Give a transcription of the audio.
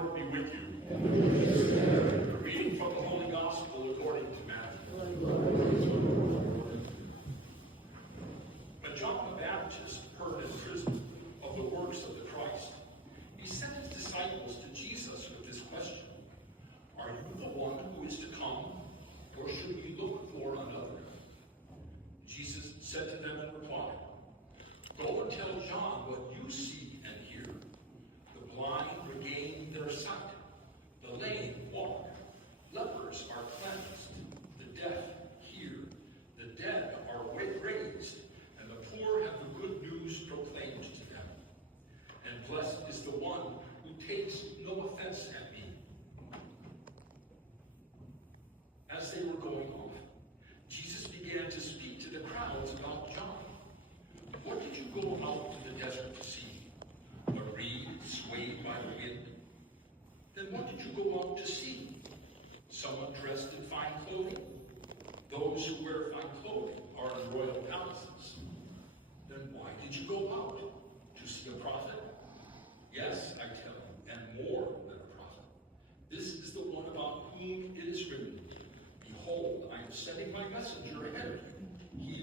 Lord be with you. A reading from the Holy Gospel according to Matthew. When John the Baptist heard in prison of the works of the Christ, he sent his disciples to Jesus with this question: Are you the one who is to come, or should we look for another? Jesus said to them in reply, Go and tell John what you see and hear. The blind regain their sight, the lame walk, lepers are cleansed, the deaf hear, the dead are raised, and the poor have the good news proclaimed to them. And blessed is the one who takes no offense at me. As they were going off, Jesus began to speak to the crowds about John. What did you go out to the desert to see? A reed swayed by the wind? Then what did you go out to see? Someone dressed in fine clothing? Those who wear fine clothing are in royal palaces. Then why did you go out? To see a prophet? Yes, I tell you, and more than a prophet. This is the one about whom it is written, Behold, I am sending my messenger ahead of you. He